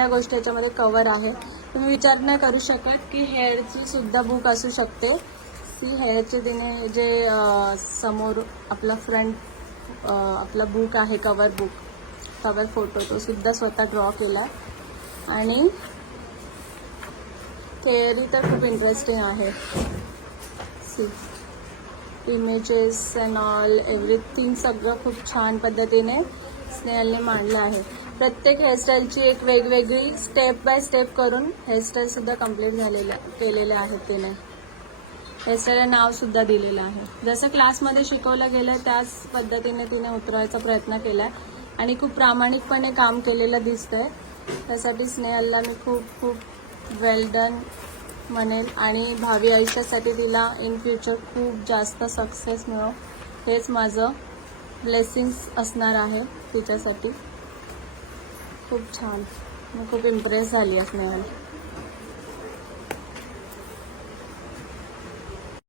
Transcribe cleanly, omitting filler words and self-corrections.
या गोष्टी याच्यामध्ये कवर आहे. तुम्ही विचार नाही करू शकत की हेअरची सुद्धा बुक असू शकते. ती हेअरचे तिने जे समोर आपला फ्रंट आपला बुक आहे, कवर बुक, कवर फोटो, तो सुद्धा स्वतः ड्रॉ केला आहे. आणि थेअरी तर खूप इंटरेस्टिंग आहे. See images and all everything सगळं खूप छान पद्धतीने स्नेहलने मांडलं आहे. प्रत्येक हेअरस्टाईलची एक वेगवेगळी स्टेप बाय स्टेप करून हेअरस्टाईलसुद्धा कंप्लीट केलेल्या आहेत तिने. हेअरस्टाईलला नावसुद्धा दिलेलं आहे. जसं क्लासमध्ये शिकवलं गेलं त्याच पद्धतीने तिने उतरवायचा प्रयत्न केला आहे आणि खूप प्रामाणिकपणे काम केलेलं दिसतंय. त्यासाठी स्नेहलला मी खूप खूप वेल डन म्हणेल आणि भावी आयुष्यासाठी तिला इन फ्युचर खूप जास्त सक्सेस मिळो हेच माझं ब्लेसिंग्स असणार आहे तिच्यासाठी. खूप छान, मी खूप इम्प्रेस झाली आहे स्नेहल.